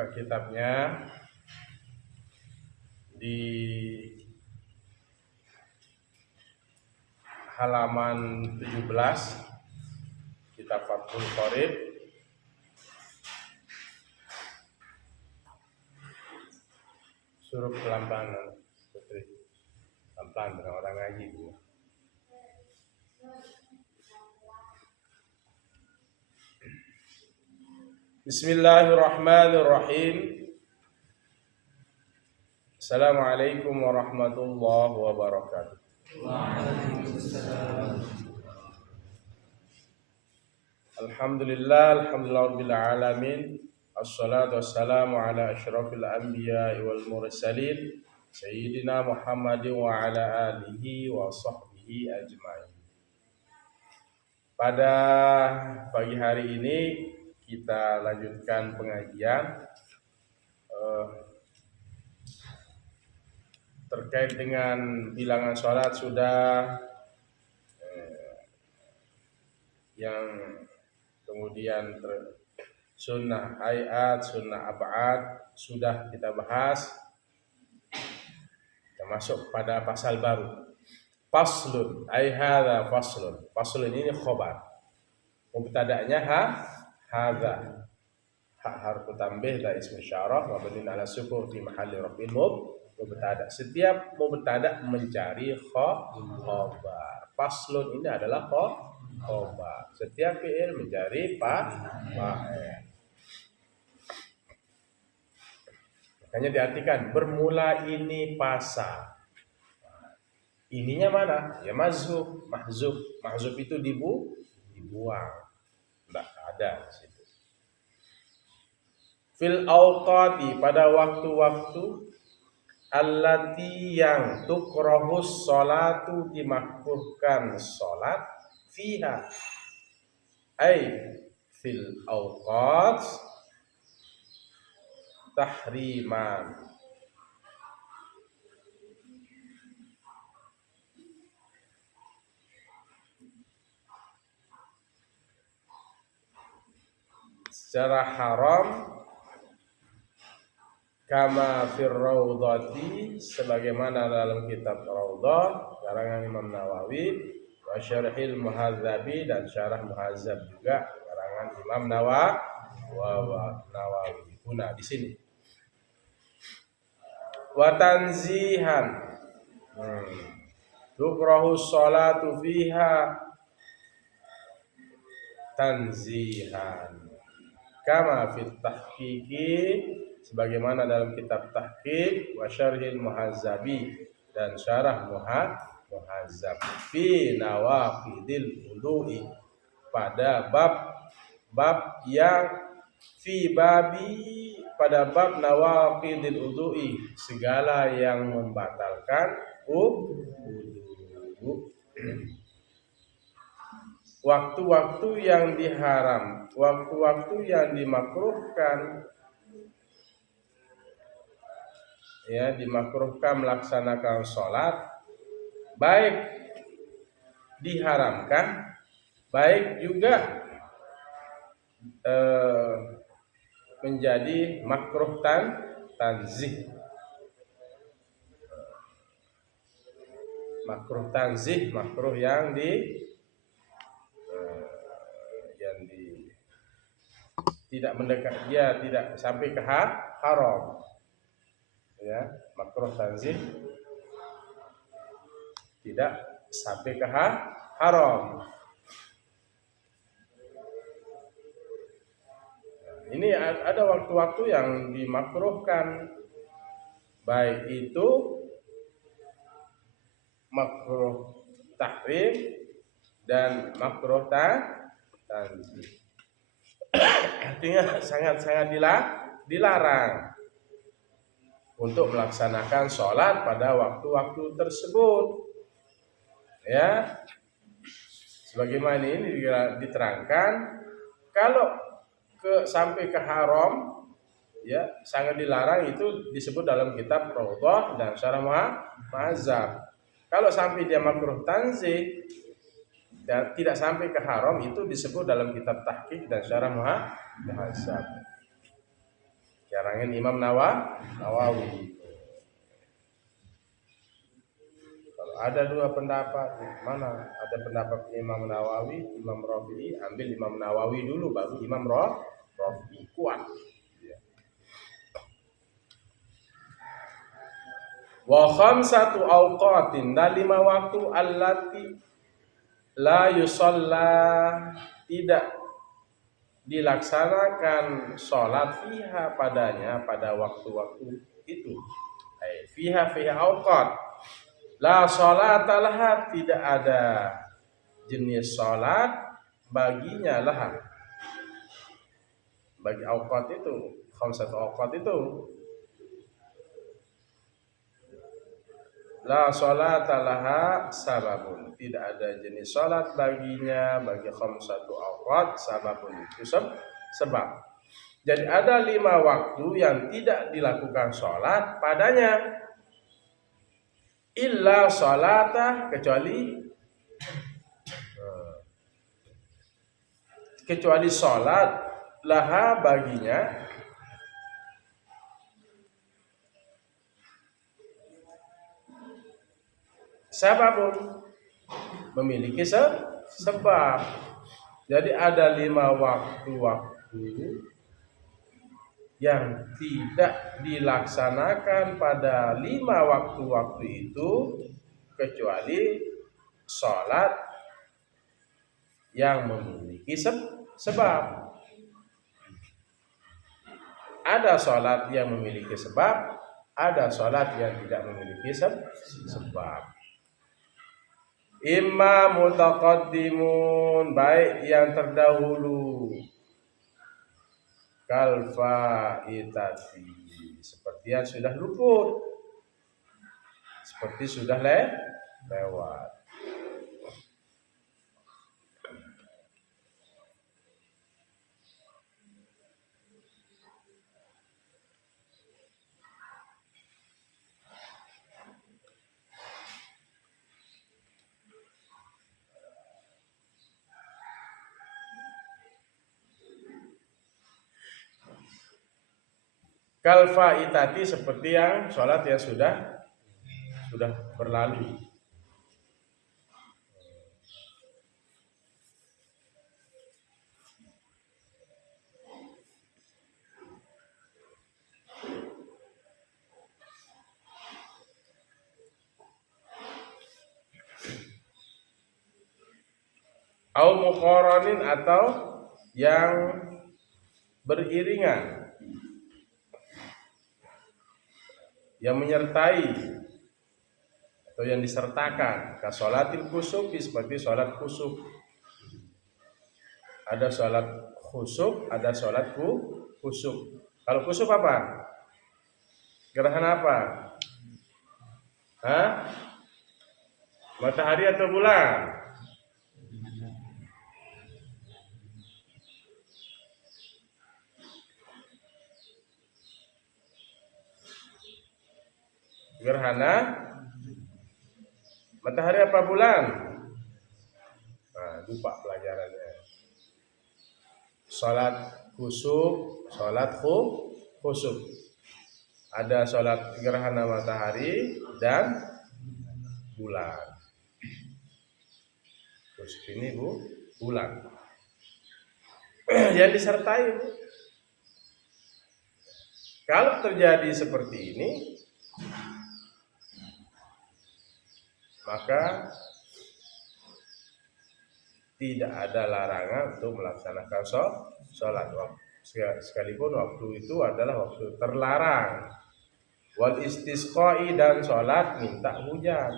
buka kitabnya di halaman 17, kitab Fathul Qorib. Suruh pelan-pelan, Putri. Pelan-pelan dengan orang ngaji. Bismillahirrahmanirrahim. Assalamualaikum warahmatullahi wabarakatuh. Waalaikumsalam. Alhamdulillah rabbil alamin. Assalatu wassalamu ala asyrafil anbiya'i wal mursalin sayyidina Muhammadin wa ala alihi wa sahbihi ajma'in. Pada pagi hari ini kita lanjutkan pengajian terkait dengan bilangan sholat sudah, yang kemudian sunnah hayat, sunnah ab'ad sudah kita bahas. Kita masuk pada pasal baru. Faslun, ay hadza faslun. Faslun ini khobar. Mubtada'nya hadza. Harfu tambih dan ismu syaraf mabniun ala sukun fi mahalli raf'in mubtada. Setiap mubtada mencari khobar. Faslun ini adalah khobar. Setiap fi'il mencari fa'il. Makanya diartikan bermula ini pasal. Ininya mana? Ya mahzuf. Mahzuf itu dibuang. Enggak ada di situ. Fil awqati, pada waktu-waktu, allati yang tukrahus sholatu, dimakruhkan sholat, fiha ay fil awqat tahriman. Secara haram, kama fir raudhati, sebagaimana dalam kitab Raudhah karangan Imam Nawawi, wa syarhil muhadzabi, dan syarah muhadzab juga karangan Imam Nawawi. Guna di sini. Wa tanzihan, tukrahu sholatu fiha tanzihan, kama fit tahqiqi, sebagaimana dalam kitab tahqiq, wa syarhil muhazzabi, dan syarah muhazzab, fi nawaqidil wudu'i, pada bab yang fi babi, pada bab nawaqidil wudu'i, segala yang membatalkan wudu. Waktu-waktu yang diharam, waktu-waktu yang dimakruhkan, ya, dimakruhkan melaksanakan sholat, baik diharamkan, baik juga menjadi makruh tanzih. Makruh tanzih, makruh yang tidak mendekat, dia tidak sampai ke haram. Ya, makruh tanzih tidak sampai ke haram. Ini ada waktu-waktu yang dimakruhkan, baik itu makruh tahrim dan makruh tanzih. Artinya sangat-sangat dilarang untuk melaksanakan sholat pada waktu-waktu tersebut. Ya, sebagaimana ini diterangkan, kalau sampai ke haram, ya, sangat dilarang, itu disebut dalam kitab Raudhah dan syarah muhazzab. Kalau sampai dia makruh tanzih dan tidak sampai ke haram, itu disebut dalam kitab tahqiq dan syarah muhazzab. Karangan Imam Nawawi. Kalau ada dua pendapat, mana ada pendapat Imam Nawawi, Imam Rafi'i, ambil Imam Nawawi dulu baru Imam Rafi'i, kuat. Wa khamsatu awqatin, dan 5 waktu allati la yusalla, tidak dilaksanakan sholat fiha padanya pada waktu-waktu itu. Fiha awqat la sholata laha, tidak ada jenis sholat baginya laha, bagi awqat itu, khamsatu awqat itu. La sholata laha sababun, tidak ada jenis sholat baginya, bagi khamsatu awqat sababun, itu sebab. Jadi ada 5 waktu yang tidak dilakukan sholat padanya. Illa sholata, kecuali sholat laha baginya sababun, memiliki sebab. Jadi ada 5 waktu-waktu yang tidak dilaksanakan pada 5 waktu-waktu itu kecuali sholat yang memiliki sebab. Ada sholat yang memiliki sebab, ada sholat yang tidak memiliki sebab. Imma mutaqaddimun, baik yang terdahulu, kalfaitati, seperti yang sudah luput, seperti sudah lewat. Kalfaitati, seperti yang sholat yang sudah berlalu. Au muqaranin, atau yang beriringan, yang menyertai atau yang disertakan. Ka sholatil khusuf, seperti sholat khusuf. Ada sholat khusuf, ada sholat khusuf. Kalau khusuf apa? Gerhana apa? Matahari atau bulan? Gerhana matahari apa bulan? Lupa pelajarannya. Sholat khusuf, sholat khusuf. Ada sholat gerhana matahari dan bulan. Khusuf ini bulan. Yang disertai. Kalau terjadi seperti ini, maka tidak ada larangan untuk melaksanakan sholat, sekalipun waktu itu adalah waktu terlarang. Wal istisqai, dan sholat minta hujan.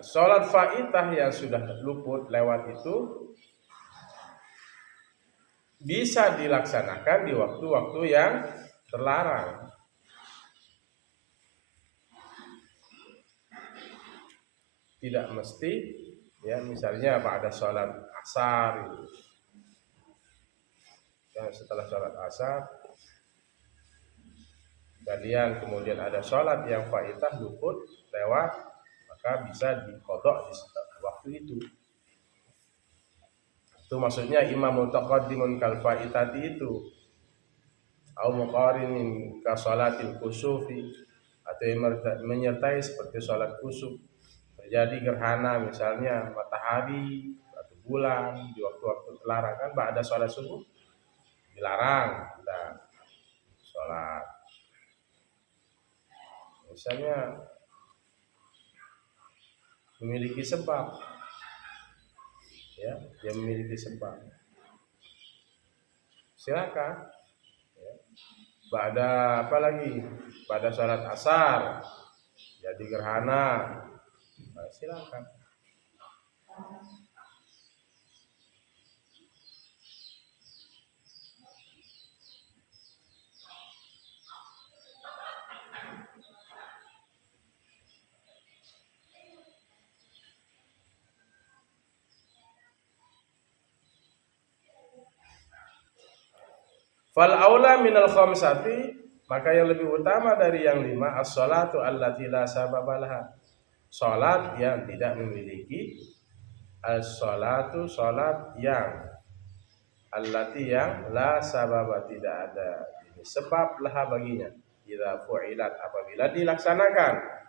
Sholat faitah yang sudah luput lewat itu bisa dilaksanakan di waktu-waktu yang terlarang. Tidak mesti, ya, misalnya pada sholat asar, setelah sholat asar kalian kemudian ada sholat yang faitah luput lewat, maka bisa diqadha di waktu itu. Itu maksudnya imam mutaqaddimun kal faitati itu, au muqarinin ka sholatil kusufi, atau yang menyertai seperti sholat kusuf. Terjadi gerhana misalnya matahari atau bulan di waktu-waktu terlarang, kan ba'da sholat subuh dilarang kita sholat. Misalnya memiliki sebab, ya, dia memiliki sebab, silakan. Ya. Ba'da apa lagi? Ba'da sholat asar jadi gerhana, nah, silakan. Fal aula minal khamsati, maka yang lebih utama dari yang 5 as-shalatu allati la sababalaha, salat yang tidak memiliki, as-shalatu salat yang allati yang la sababa tidak ada sebab laha baginya, idza fu'ilat apabila dilaksanakan.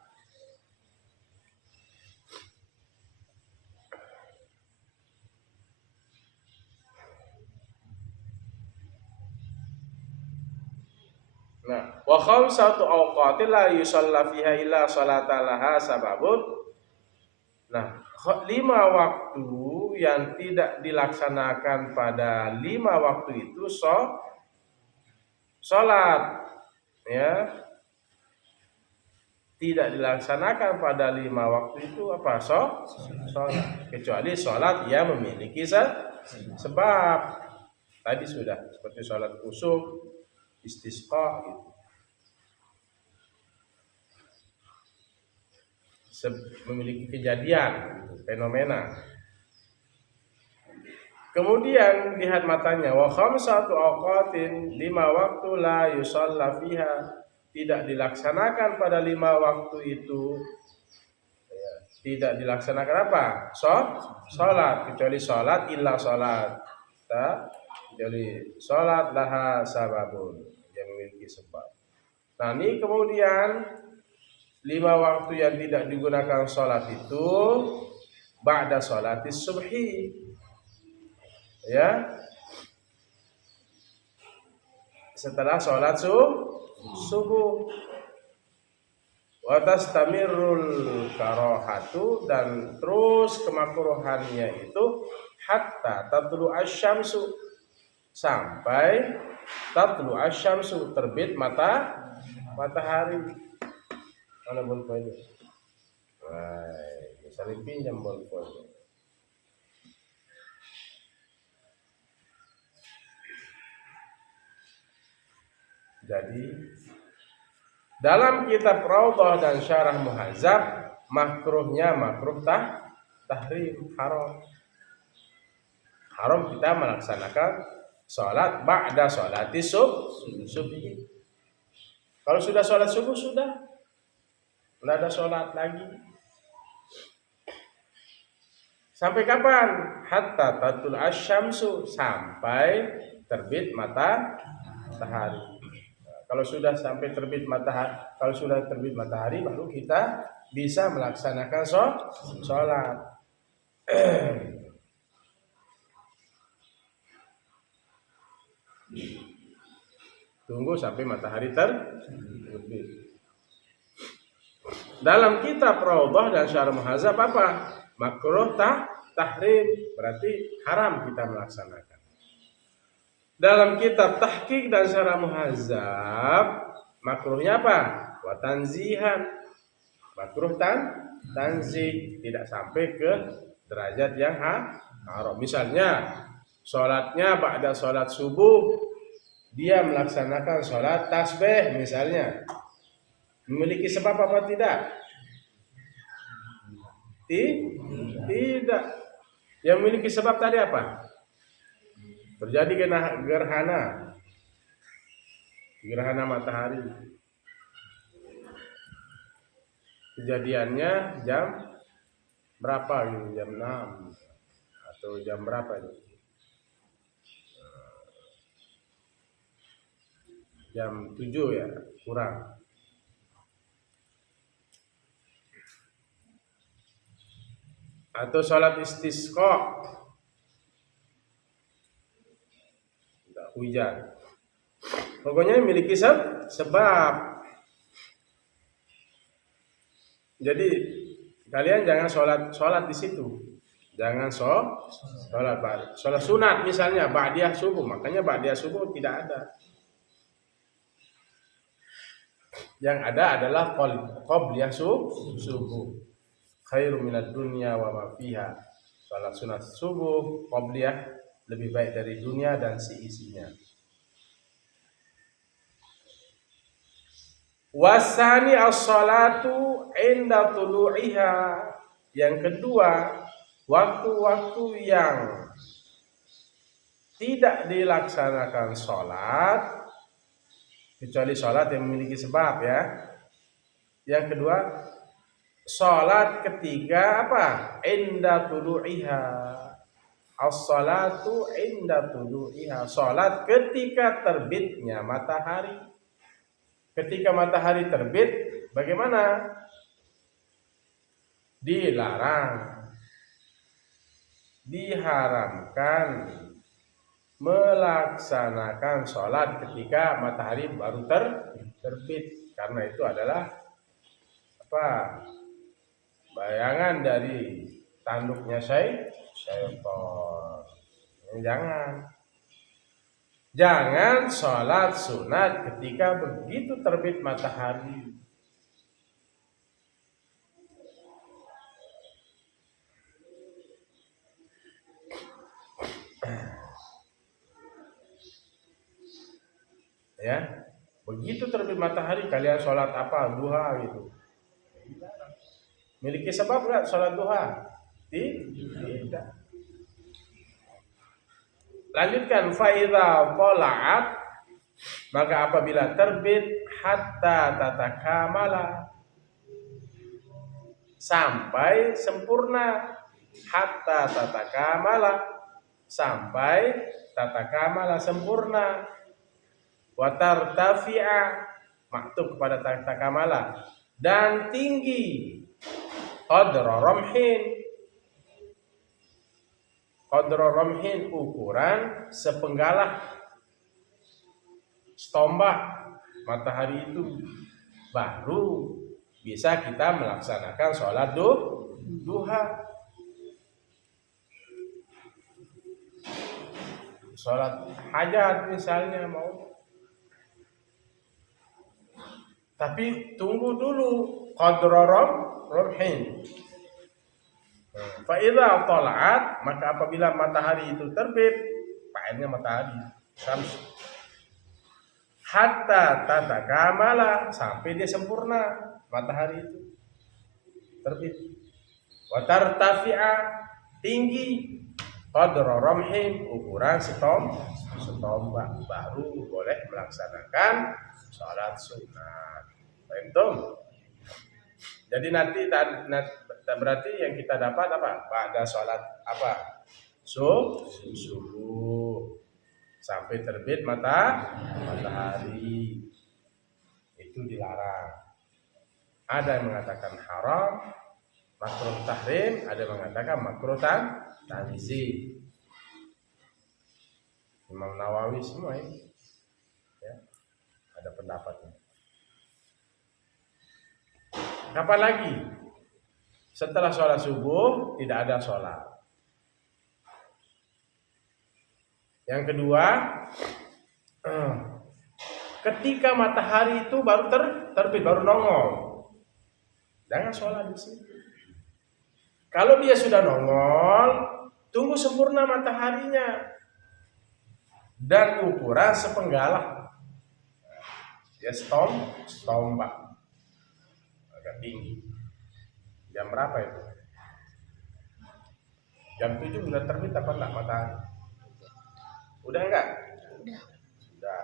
Nah, wa khamsatu awqatin la yusalla fiha illa salata laha sababun. Nah, 5 waktu yang tidak dilaksanakan pada 5 waktu itu salat, ya. Tidak dilaksanakan pada 5 waktu itu apa? Salat. Kecuali salat yang memiliki sebab. Tadi sudah seperti salat kusuf, istisqa gitu. Memiliki kejadian, gitu, fenomena. Kemudian lihat matanya, wa khamsatu awqatin, 5 waktu la yusalla fiha, tidak dilaksanakan pada 5 waktu itu, ya, tidak dilaksanakan apa? Salat, kecuali salat illa salat, kecuali salat laha sababun, yang memiliki sebab. Nah, ini kemudian 5 waktu yang tidak digunakan salat itu ba'da sholatis subhi, ya, setelah sholat subuh. Wa tastamirrul karahatu, dan terus kemakruhannya itu hatta tatlu asyamsu, sampai tatlu asyamsu, terbit matahari. Mana bolpoinnya? Nah, saling pinjam bolpoinnya. Jadi dalam kitab Raudhah dan Syarah Muhazzab, makruhnya makruh tahrim, haram kita melaksanakan sholat ba'da sholati subhi. Kalau sudah sholat subuh sudah, tidak ada sholat lagi. Sampai kapan? Hatta tatul asyamsu, sampai terbit matahari. Kalau sudah sampai terbit matahari, kalau sudah terbit matahari, baru kita bisa melaksanakan sholat. Tunggu sampai matahari terbit. Dalam kitab Raudhah dan Syarah Muhazzab apa? Makruh tahrim, berarti haram kita melaksanakan. Dalam kitab Tahqiq dan Syarah Muhazzab, makruhnya apa? Wa tanzihan, makruh tanzih, tidak sampai ke derajat yang haram. Misalnya sholatnya ba'da sholat subuh, dia melaksanakan sholat tasbih misalnya, memiliki sebab apa tidak? Tidak. Yang memiliki sebab tadi apa? Terjadi gerhana matahari. Kejadiannya jam berapa gitu? Jam 6 atau jam berapa itu? Jam 7 ya, kurang. Atau sholat istisqa, tidak hujan. Pokoknya memiliki sebab. Jadi kalian jangan sholat di situ. Jangan sholat sunat misalnya ba'diyah subuh. Makanya ba'diyah subuh tidak ada. Yang ada adalah qobliyah subuh. Khairu minad dunya wa ma fiha. Salat sunat subuh qobliyah lebih baik dari dunia dan isinya. Wasani as-salatu inda tulu'iha. Yang kedua, waktu-waktu yang tidak dilaksanakan sholat, kecuali sholat yang memiliki sebab ya. Yang kedua, sholat ketika apa? Inda tulu'iha. As-salatu inda tulu'iha. Sholat ketika terbitnya matahari. Ketika matahari terbit, bagaimana? Dilarang, diharamkan melaksanakan sholat ketika matahari baru terbit, karena itu adalah apa? Bayangan dari tanduknya syaitan. Jangan sholat sunat ketika begitu terbit matahari. Ya, begitu terbit matahari kalian sholat apa? Duha gitu. Miliki sebab nggak sholat duha? Tidak. Lanjutkan, faidha tola'at, maka apabila terbit hatta tatakamala, sampai sempurna, hatta tatakamala, sampai tatakamala sempurna, watartafi'a, maktub kepada tatakamala, dan tinggi, qadra ramhin, qadra ramhin, ukuran sepenggalah setombak matahari itu, baru bisa kita melaksanakan sholat duha. Sholat hajat misalnya mau. Tapi tunggu dulu qadra ramhin. Fa idza tala'at, maka apabila matahari itu terbit, paennya matahari syams, hatta tatakamala, sampai dia sempurna matahari itu terbit, wa tartafi'a, tinggi, qadra ramhin, ukuran setombak, baru boleh melaksanakan sholat sunat. Paham? Jadi nanti berarti yang kita dapat apa? Pada sholat apa? Subuh sampai terbit matahari itu dilarang. Ada yang mengatakan haram, makruh tahrim, ada yang mengatakan makruh tanzih. Imam Nawawi semua ini, ya, ada pendapatnya. Kapan lagi? Setelah sholat subuh tidak ada sholat. Yang kedua, ketika matahari itu baru terbit, baru nongol, jangan sholat di situ. Kalau dia sudah nongol, tunggu sempurna mataharinya dan ukuran sepenggalah, ya setombak, agak tinggi. Jam berapa itu? Jam 7 sudah terbit apa enggak matahari? Udah enggak? Udah. Sudah.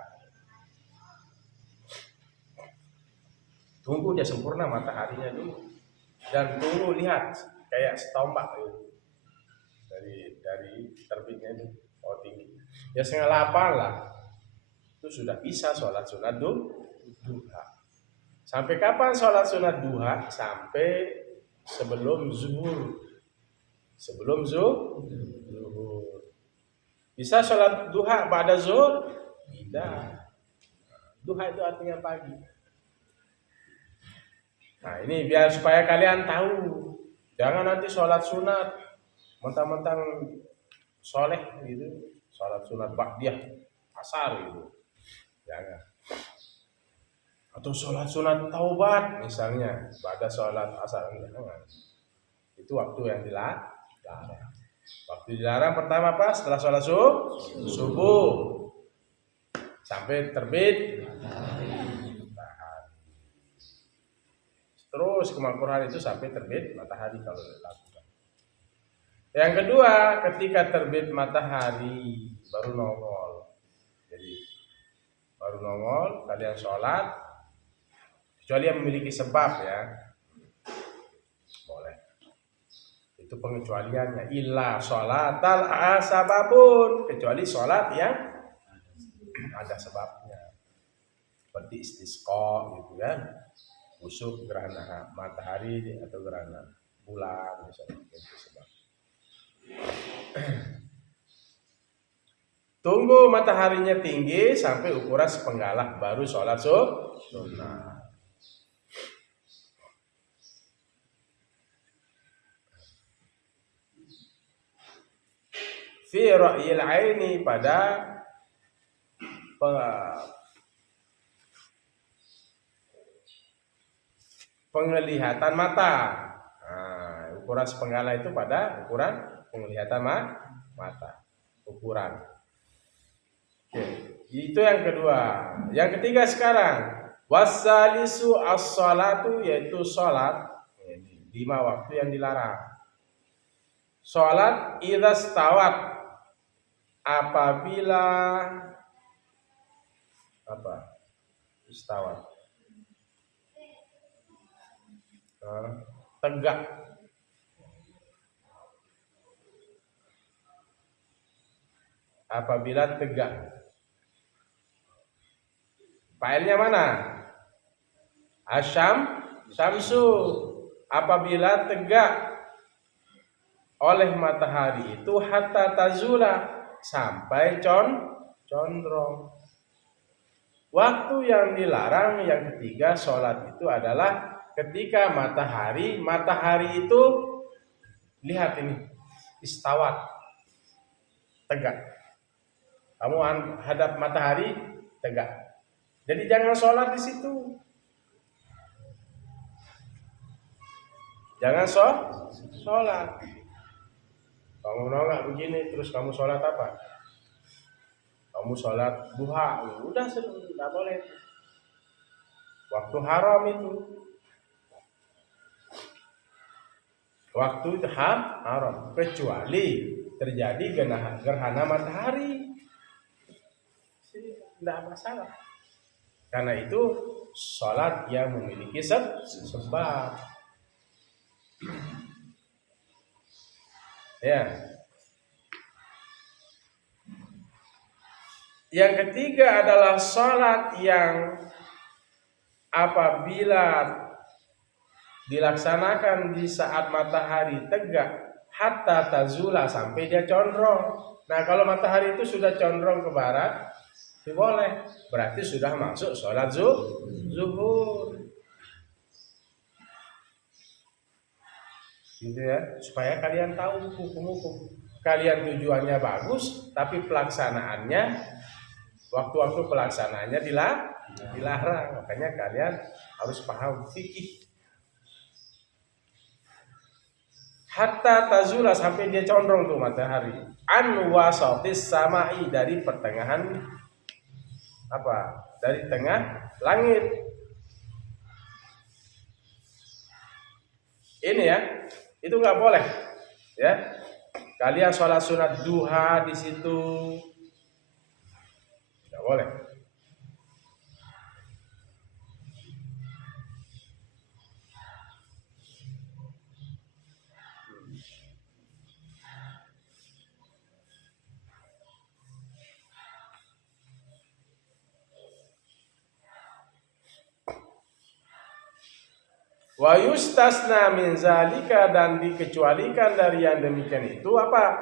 Tunggu dia sempurna mataharinya dulu. Dan tunggu lihat kayak setombak itu. Dari terbitnya itu tinggi. Ya 7:30 lah. Itu sudah bisa sholat sunat duha. Sampai kapan sholat sunat duha? Sampai sebelum zuhur. Sebelum zuhur. Bisa sholat duha pada zuhur? Tidak. Duha itu artinya pagi. Nah ini biar supaya kalian tahu. Jangan nanti sholat sunat mentang-mentang soleh gitu. Sholat sunat ba'diyah asar gitu. Jangan. Atau sholat sunat taubat misalnya pada sholat asar. Jangan. Itu waktu yang dilarang. Waktu dilarang pertama apa? Setelah sholat subuh sampai terbit matahari. Terus kemakruhan itu sampai terbit matahari kalau dilakukan. Yang kedua, ketika terbit matahari baru nongol. Jadi baru nongol kalian sholat, kecuali yang memiliki sebab ya. Boleh. Itu pengecualiannya. Illa sholatal asababun, kecuali sholat yang ada sebabnya. Seperti istisqa gitu kan. Busuk gerhana matahari atau gerhana bulan misalnya itu sebab. Tunggu mataharinya tinggi sampai ukuran sepenggalah baru sholat sunnah. Fi ra'yil aini pada penglihatan mata. Nah, ukuran sepenggalah itu pada ukuran penglihatan mata. Ukuran. Oke, itu yang kedua. Yang ketiga sekarang, wasalisu as-salatu, yaitu sholat 5 waktu yang dilarang. Sholat idza stawat, apabila apa? Istawat. Tegak. Apabila tegak. Failnya mana? Syamsu, apabila tegak oleh matahari itu hatta tazula, sampai condrong. Waktu yang dilarang yang ketiga sholat itu adalah ketika matahari itu lihat ini istawat, tegak. Kamu hadap matahari tegak. Jadi jangan sholat di situ. Jangan sholat. Kamu nongak begini terus kamu sholat apa? Kamu sholat duha, udah tidak boleh. Waktu haram itu. Waktu itu haram, kecuali terjadi gerhana matahari. Tidak masalah. Karena itu sholat yang memiliki sebab. Ya. Yang ketiga adalah sholat yang apabila dilaksanakan di saat matahari tegak hatta tazula, sampai dia condrong. Nah kalau matahari itu sudah condrong ke barat, itu boleh, berarti sudah masuk sholat zuhur. Gitu ya, supaya kalian tahu hukum-hukum. Kalian tujuannya bagus, tapi pelaksanaannya, waktu-waktu pelaksanaannya dilarang. Makanya kalian harus paham fikih. Hatta tazula, sampai dia condrong tuh matahari. An wasatis samai, dari pertengahan apa? Dari tengah langit. Ini ya, itu nggak boleh, ya. Kalian sholat sunat duha di situ, boleh. Wa yustasna min zalika, dan dikecualikan dari yang demikian itu apa?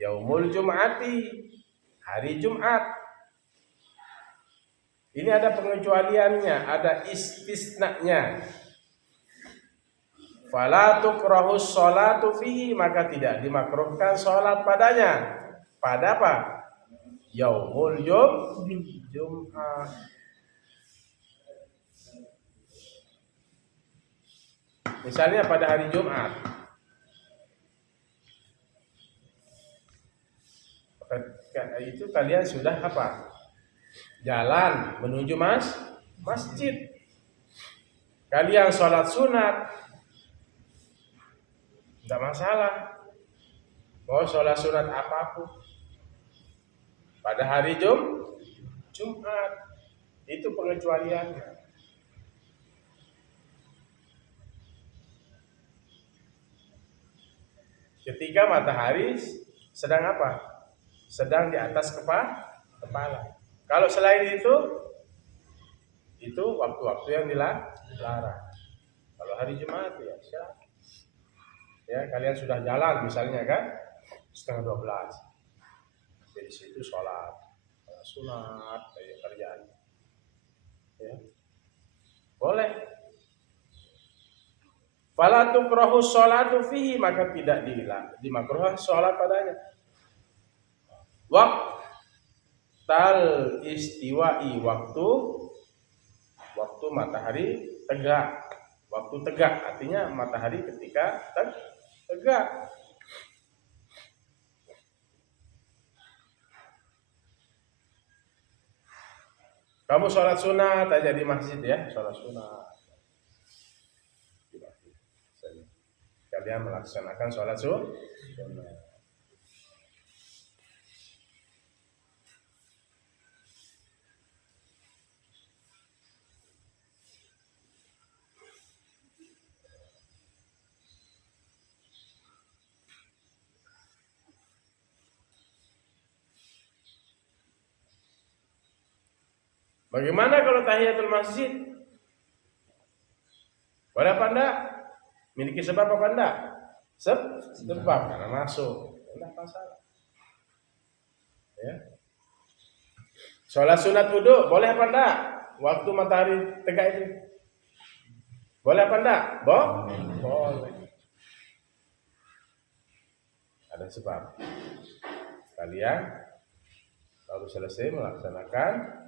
Yaumul Jum'ati, hari Jumat. Ini ada pengecualiannya, ada istisnanya. Fala tukrahus sholatu fihi, maka tidak dimakruhkan sholat padanya. Pada apa? Yaumul Jum'at. Misalnya pada hari Jumat, itu kalian sudah apa? Jalan menuju masjid. Kalian sholat sunat, tidak masalah. Mau sholat sunat apapun pada hari Jumat, itu pengecualiannya. Ketika matahari sedang apa? Sedang di atas kepala. Kalau selain itu waktu-waktu yang dilarang. Kalau hari Jumat ya silakan. Ya, kalian sudah jalan misalnya kan 11:30. Jadi situ sholat sunat kayak kerjaan. Ya. Boleh. Fala tukrahu sholatu fihi, maka tidak dimakruhkan sholat padanya. Waqtal istiwa'i, waktu matahari tegak. Waktu tegak artinya matahari ketika tegak. Kamu sholat sunat aja di masjid ya, sholat sunat. Kalian melaksanakan sholat sunat. Bagaimana kalau tahiyatul masjid? Boleh apa enggak? Miliki sebab apa enggak? Sebab karena masuk. Enggak masalah. Ya. Sholat sunat wudu boleh apa enggak? Waktu matahari tegak itu. Boleh apa enggak? Boleh. Ada sebab. Kalian baru selesai melaksanakan.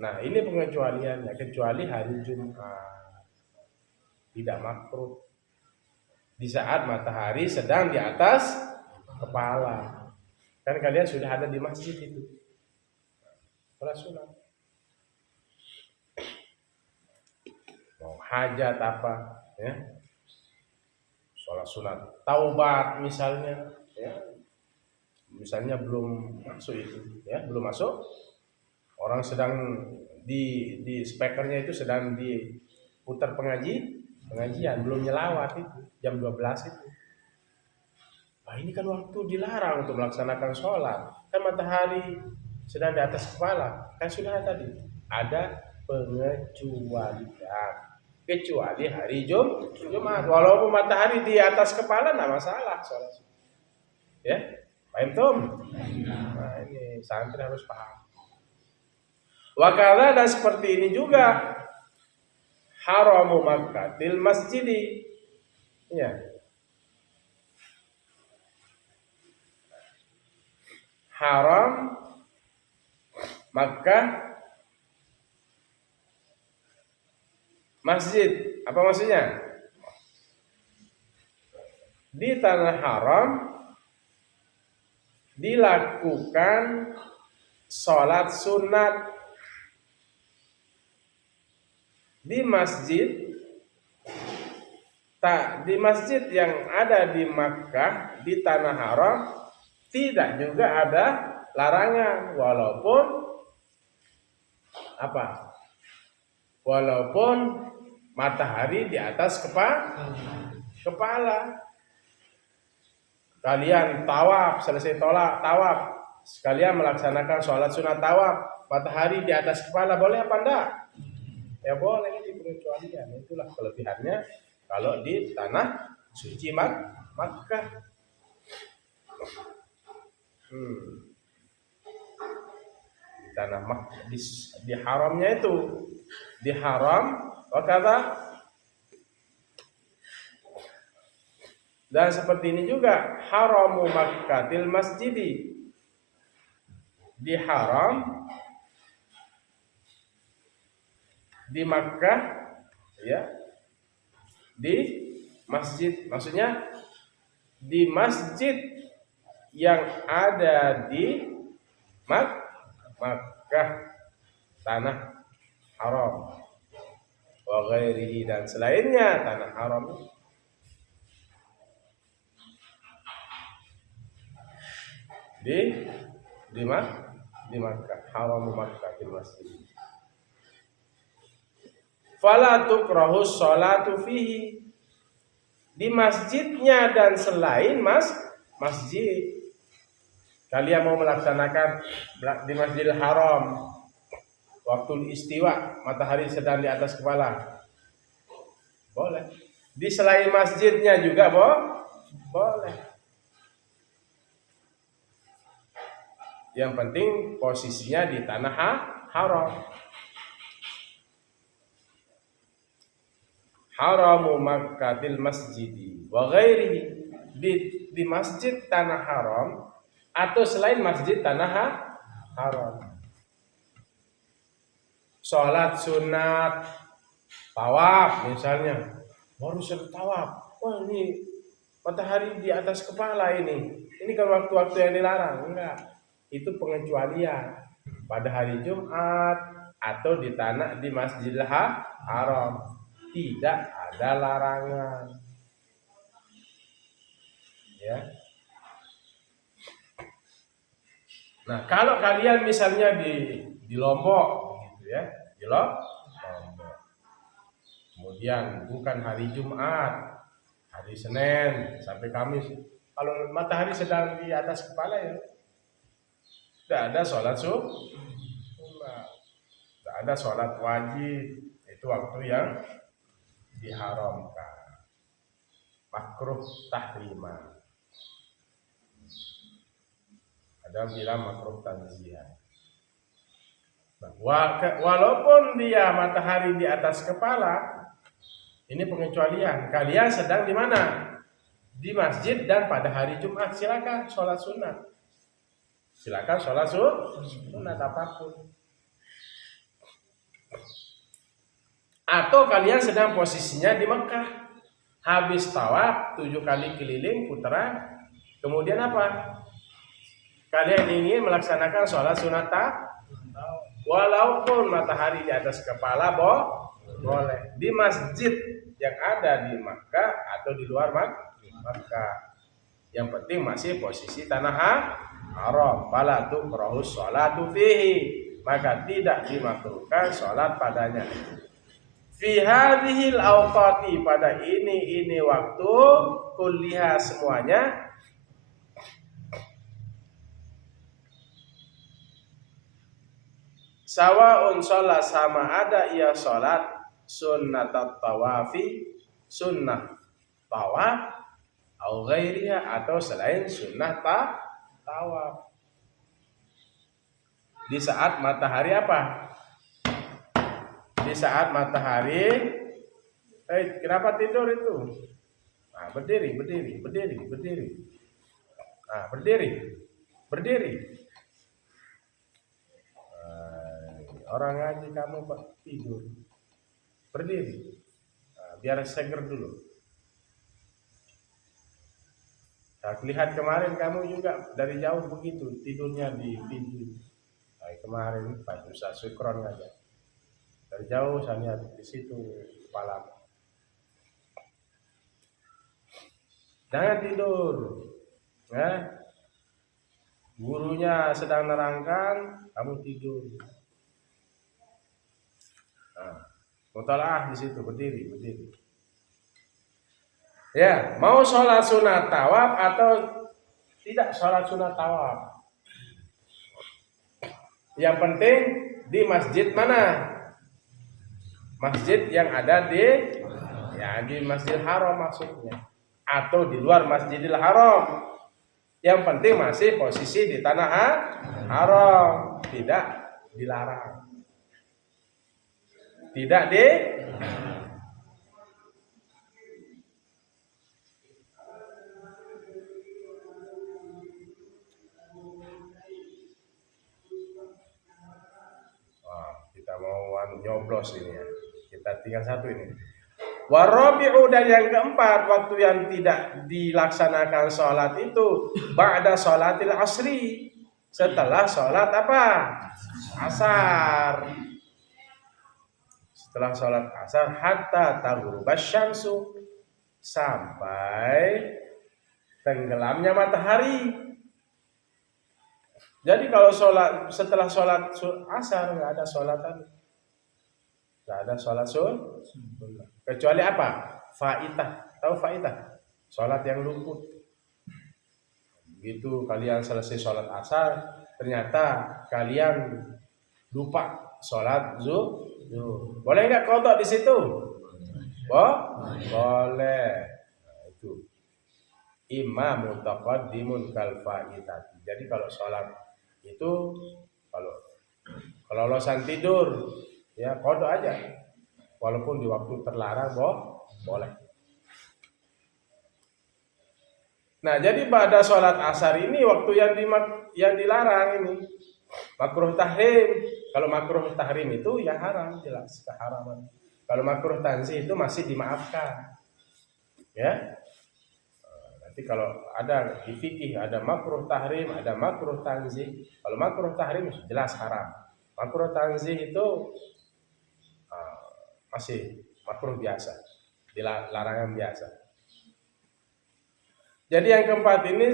Nah, ini pengecualiannya, kecuali hari Jumat. Tidak makruh. Di saat matahari sedang di atas kepala. Kan kalian sudah ada di masjid itu. Sholat sunat. Mau hajat apa, ya? Sholat sunat taubat misalnya, ya. Misalnya belum masuk itu, ya, belum masuk. Orang sedang di speakernya itu sedang diputar pengajian, belum nyelawat itu, jam 12 itu. Nah, ini kan waktu dilarang untuk melaksanakan sholat. Kan matahari sedang di atas kepala. Kan sudah tadi ada pengecualian. Kecuali hari Jumat. Walaupun matahari di atas kepala enggak masalah sholat. Ya, paham Tom? Nah, ini santri harus paham. Wakala, dan seperti ini juga haramu Makkatil masjidi. Ya. Haram Makkah masjid. Apa maksudnya? Di tanah haram dilakukan sholat sunat. Di masjid yang ada di Makkah, di tanah haram, Tidak juga ada larangan walaupun apa? Walaupun matahari di atas kepala. Kalian tawaf, selesai tawaf, sekalian melaksanakan sholat sunat tawaf, matahari di atas kepala, boleh apa enggak? Ya boleh, ini pengecualian. Itulah kelebihannya kalau di tanah suci Makkah. Di tanah Makkah, di haramnya itu, di haram, kata. Dan seperti ini juga haramu Makkatil masjidi, di haram di Makkah, ya, di masjid, maksudnya di masjid yang ada di Makkah, tanah haram, wa ghairihi, dan selainnya tanah haram. Di Makkah, haram Makkah di masjid. Fala tukrahu sholatu fihi, di masjidnya dan selain masjid. Kalian mau melaksanakan di Masjidil Haram waktu istiwa, matahari sedang di atas kepala, boleh. Di selain masjidnya juga boleh. Yang penting posisinya di tanah haram. Haramu Makkatil masjidi wa ghairihi, di masjid tanah haram atau selain masjid tanah haram. Sholat sunat tawaf misalnya, baru selesai tawaf, wah ini matahari di atas kepala, ini kan waktu-waktu yang dilarang. Enggak, itu pengecualian pada hari Jumat atau di Masjidil Haram, tidak ada larangan, ya. Nah, kalau kalian misalnya di Lombok gitu ya, di Lombok, kemudian bukan hari Jumat, hari Senin sampai Kamis, kalau matahari sedang di atas kepala, ya tidak ada sholat sunnah, tidak ada sholat wajib, itu waktu yang diharamkan, makruh tahriman. Ada bilang makruh tanziyah. Nah, walaupun dia matahari di atas kepala, ini pengecualian. Kalian sedang di mana? Di masjid dan pada hari Jumat, silakan sholat sunat. Silakan sholat sunat apapun. Atau kalian sedang posisinya di Mekah, habis tawaf 7 kali keliling putaran, kemudian apa? Kalian ingin melaksanakan sholat sunat walaupun matahari di atas kepala, boleh. Di masjid yang ada di Makkah atau di luar Makkah, yang penting masih posisi tanah haram. Fala tukrahu sholatu fihi, maka tidak dimakruhkan sholat padanya. Fi hadhil awqati, pada ini waktu, kulliha semuanya, sawaun sholat, sama ada ia sholat sunnat tawafi, sunnah tawaf, au ghairiha, atau selain sunnah tawaf. Di saat matahari apa? Di saat matahari, kenapa tidur itu? Nah, berdiri. Nah, berdiri. Orang ngaji kamu kok tidur, berdiri. Nah, biar seger dulu. Nah, lihat kemarin kamu juga dari jauh begitu tidurnya di pintu. Nah, kemarin Pak Ustaz Syukron aja, dari jauh saya lihat di situ kepala. Jangan tidur, ya. gurunya sedang nerangkan, kamu tidur. Nah, mutalaah di situ, berdiri. Ya, mau sholat sunat tawaf atau tidak sholat sunat tawaf. Yang penting di masjid mana? Masjid yang ada di Masjidil Haram maksudnya, atau di luar Masjidil Haram. Yang penting masih posisi di tanah haram, tidak dilarang. Tidak di kita mau nyoblos ini ya. Kita tinggal satu ini. Warabi'u, dan yang keempat, waktu yang tidak dilaksanakan sholat itu ba'da sholatil asri, setelah sholat apa? Asar. Setelah sholat asar hatta taghrubasy syamsu, sampai tenggelamnya matahari. Jadi kalau sholat setelah sholat asar nggak ada sholatan, nggak ada sholat sunnah. Kecuali apa? Faitah. Tahu faitah? Sholat yang luput. Begitu kalian selesai sholat asar, ternyata kalian lupa sholat zuhur. Boleh nggak qadha di situ? Boleh. Nah, itu imam mutaqaddimun kal faitati. Jadi kalau sholat itu, kalau kelolosan tidur, ya qadha aja. Walaupun di waktu terlarang boleh. Nah, jadi pada sholat asar ini waktu yang dilarang ini makruh tahrim. Kalau makruh tahrim itu ya haram, jelas keharaman. Kalau makruh tanzih itu masih dimaafkan. Ya. Nanti kalau ada di fikih ada makruh tahrim, ada makruh tanzih. Kalau makruh tahrim jelas haram. Makruh tanzih itu masih makruh biasa, larangan biasa. Jadi yang keempat ini,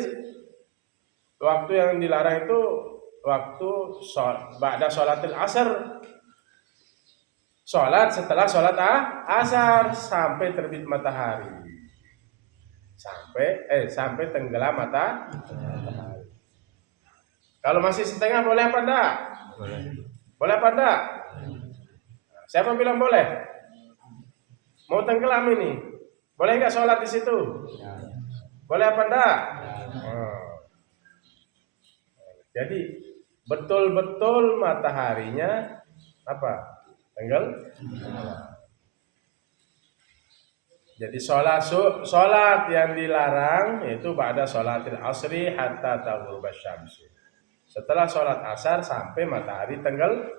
waktu yang dilarang itu waktu ba'da sholatil asar, sholat setelah sholat asar sampai terbit matahari, sampai tenggelam matahari. Kalau masih setengah boleh apa enggak? Boleh apa enggak? Siapa bilang boleh? Mau tenggelam ini, boleh nggak sholat di situ? Boleh apa enggak? Jadi betul-betul mataharinya apa? Tenggelam. Jadi sholat yang dilarang yaitu ba'da sholatil asri hatta taghrubasy syamsu. Setelah sholat asar sampai matahari tenggelam.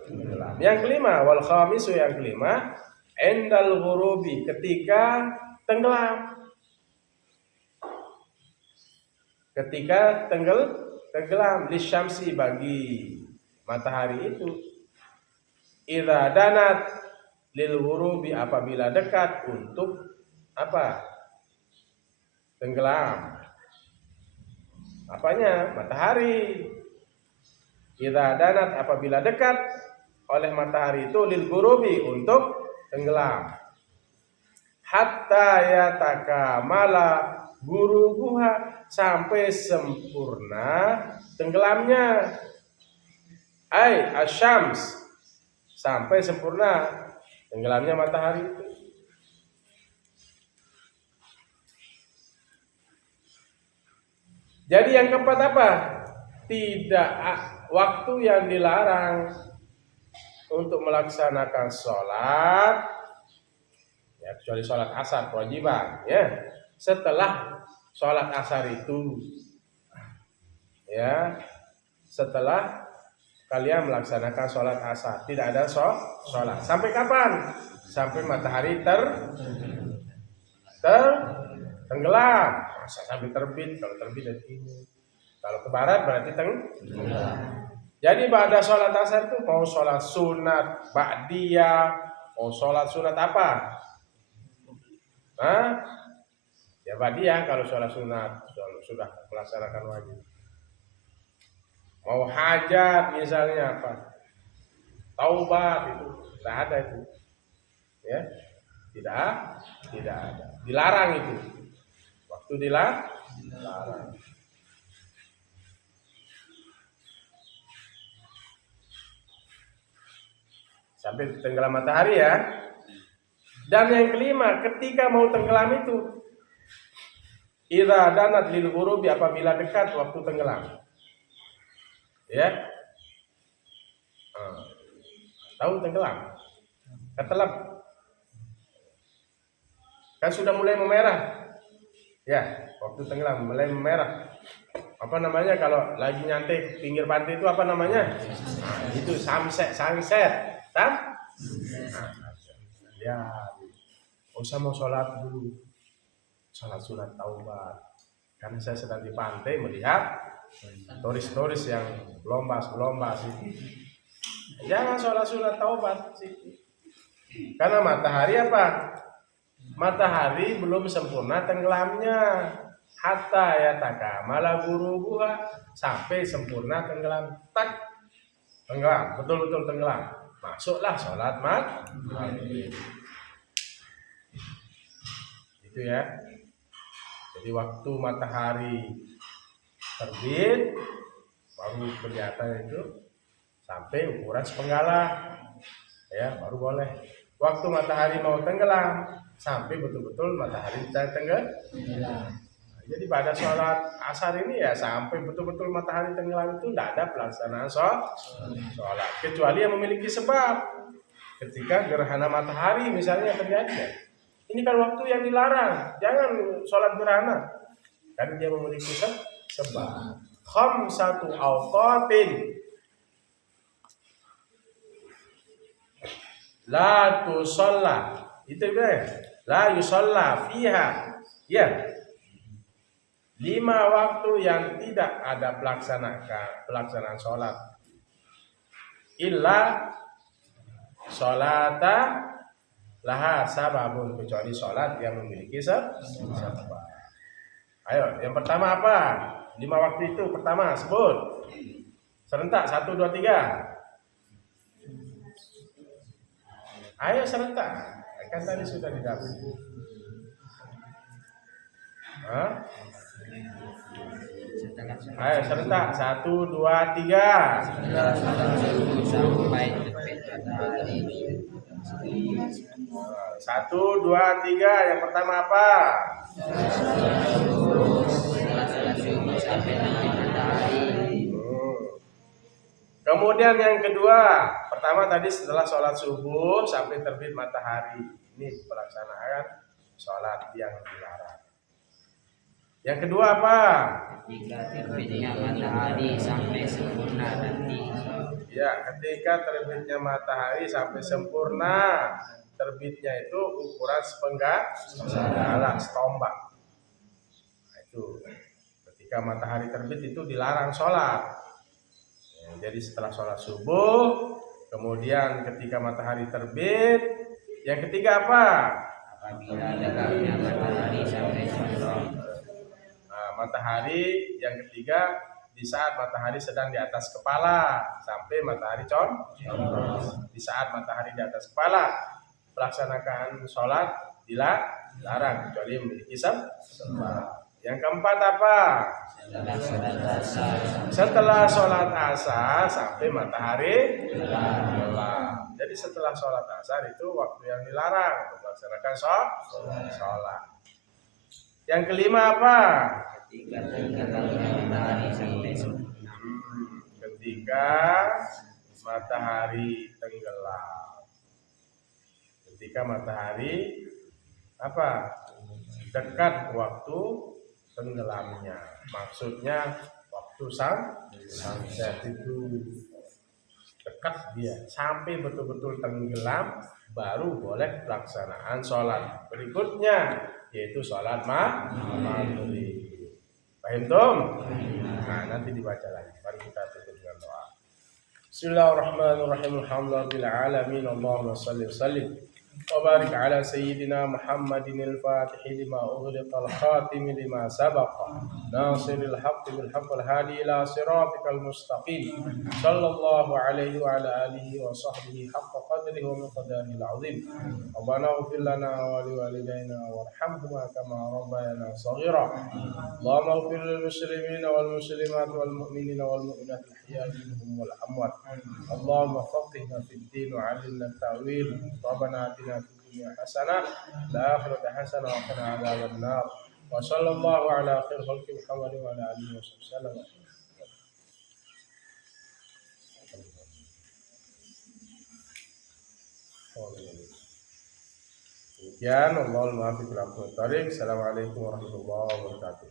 Yang kelima, wal khamisu, yang kelima, endal ghurubi, ketika tenggelam. Ketika tenggelam lisyamsi, bagi matahari itu, idza danat lil ghurubi, apabila dekat untuk apa? Tenggelam. Apanya? Matahari. Idza danat, apabila dekat oleh matahari itu, lil ghurubi, untuk tenggelam. Hatta yatakamala gurubuha, sampai sempurna tenggelamnya. Ai asyams, sampai sempurna tenggelamnya matahari itu. Jadi yang keempat apa? Tidak waktu yang dilarang untuk melaksanakan sholat, ya kecuali sholat asar kewajiban, ya setelah sholat asar itu, ya setelah kalian melaksanakan sholat asar, tidak ada sholat. Sampai kapan? Sampai matahari tenggelam. Masa sampai terbit? Kalau terbit dari timur, kalau ke barat berarti tenggelam. Jadi pada sholat asar itu mau sholat sunat ba'diyah, mau sholat sunat apa? Ya ba'diyah kalau sholat sunat sudah melaksanakan wajib. mau hajat misalnya apa, taubat itu tidak ada itu, ya tidak ada, dilarang itu, waktu dilarang. Sampai tenggelam matahari ya. Dan yang kelima, ketika mau tenggelam itu, idza danat lil ghurubi, apabila dekat waktu tenggelam. Ya. Tahu tenggelam? Ketelap. Kan sudah mulai memerah. Ya, waktu tenggelam mulai memerah. Apa namanya kalau lagi nyantai pinggir pantai itu apa namanya? Itu sunset. Ya, usah mau sholat dulu, sholat sunat taubat. Karena saya sedang di pantai melihat turis yang gelombang situ. Jangan sholat sunat taubat situ. Karena matahari apa? Matahari belum sempurna tenggelamnya. Hatta ya takamala gurubuha, sampai sempurna tenggelam. Tenggelam, betul-betul tenggelam. Masuklah sholat maghrib. Itu ya. Jadi waktu matahari terbit baru kelihatan itu sampai ukuran sepenggalah, ya baru boleh. Waktu matahari mau tenggelam sampai betul-betul matahari tenggelam. Jadi pada sholat asar ini ya sampai betul-betul matahari tenggelam itu tidak ada pelaksanaan sholat, kecuali yang memiliki sebab. Ketika gerhana matahari misalnya terjadi, ini kan waktu yang dilarang, jangan sholat gerhana, karena dia memiliki sebab. Khamsatu awqatin la tusalla, itu dia, la yusalla fiha, ya. 5 waktu yang tidak ada pelaksanaan sholat, illa sholata laha sababun, kecuali sholat yang memiliki sebab. Ayo, yang pertama apa? 5 waktu itu pertama sebut serentak, 1, 2, 3. Ayo serentak, kan tadi sudah didapur. Ayo serentak, 1, 2, 3. 1, 2, 3. Yang pertama apa? Kemudian yang kedua, pertama tadi setelah sholat subuh sampai terbit matahari. Ini pelaksanaan sholat yang dilarang. Yang kedua apa? Ketika terbitnya matahari sampai sempurna nanti. Ya, ketika terbitnya matahari sampai sempurna. Terbitnya itu ukuran sepenggalah, setombak. Nah, itu ketika matahari terbit itu dilarang sholat. Jadi setelah sholat subuh, kemudian ketika matahari terbit, yang ketiga apa? Apabila dekatnya matahari sampai condong. Matahari yang ketiga di saat matahari sedang di atas kepala sampai matahari condong. Di saat matahari di atas kepala, pelaksanakan sholat dilarang kecuali memiliki sebab. Yang keempat apa? Setelah sholat asar sampai matahari tenggelam. Jadi setelah sholat asar itu waktu yang dilarang untuk melaksanakan sholat. Yang kelima apa? Ketika matahari sampai sempurna. Ketika matahari tenggelam. Ketika matahari apa? Dekat waktu tenggelamnya. Maksudnya waktu sunset itu dekat dia sampai betul-betul tenggelam, baru boleh pelaksanaan sholat berikutnya, yaitu sholat maghrib. Paham Tom? Nah, nanti dibaca lagi. Mari kita tutup dengan doa. Bismillahirrahmanirrahim. Alhamdulillahirabbil alamin. Allahumma shalli wa sallim وبارك على سيدنا محمد الفاتح لما أغلق الخاتم لما سبق ناصر الحق بالحق الهادي إلى صراطك المستقيم صلى الله عليه وعلى آله وصحبه حق قدره ومقداره العظيم. ربنا اغفر لنا ولوالدينا وارحمهما كما ربيانا صغيرا. اللهم اغفر للمسلمين والمسلمات والمؤمنين والمؤمنات الأحياء منهم والأموات. اللهم فقهنا في الدين وعلمنا التأويل. ربنا آتنا في الدنيا حسنة والآخرة حسنة وقنا عذاب النار. وصلى الله على خير خلق محمد وعلى آله وصحبه وسلم. Demikian, Allahul muwaffiq ila aqwamit thoriq. Assalamualaikum warahmatullahi wabarakatuh.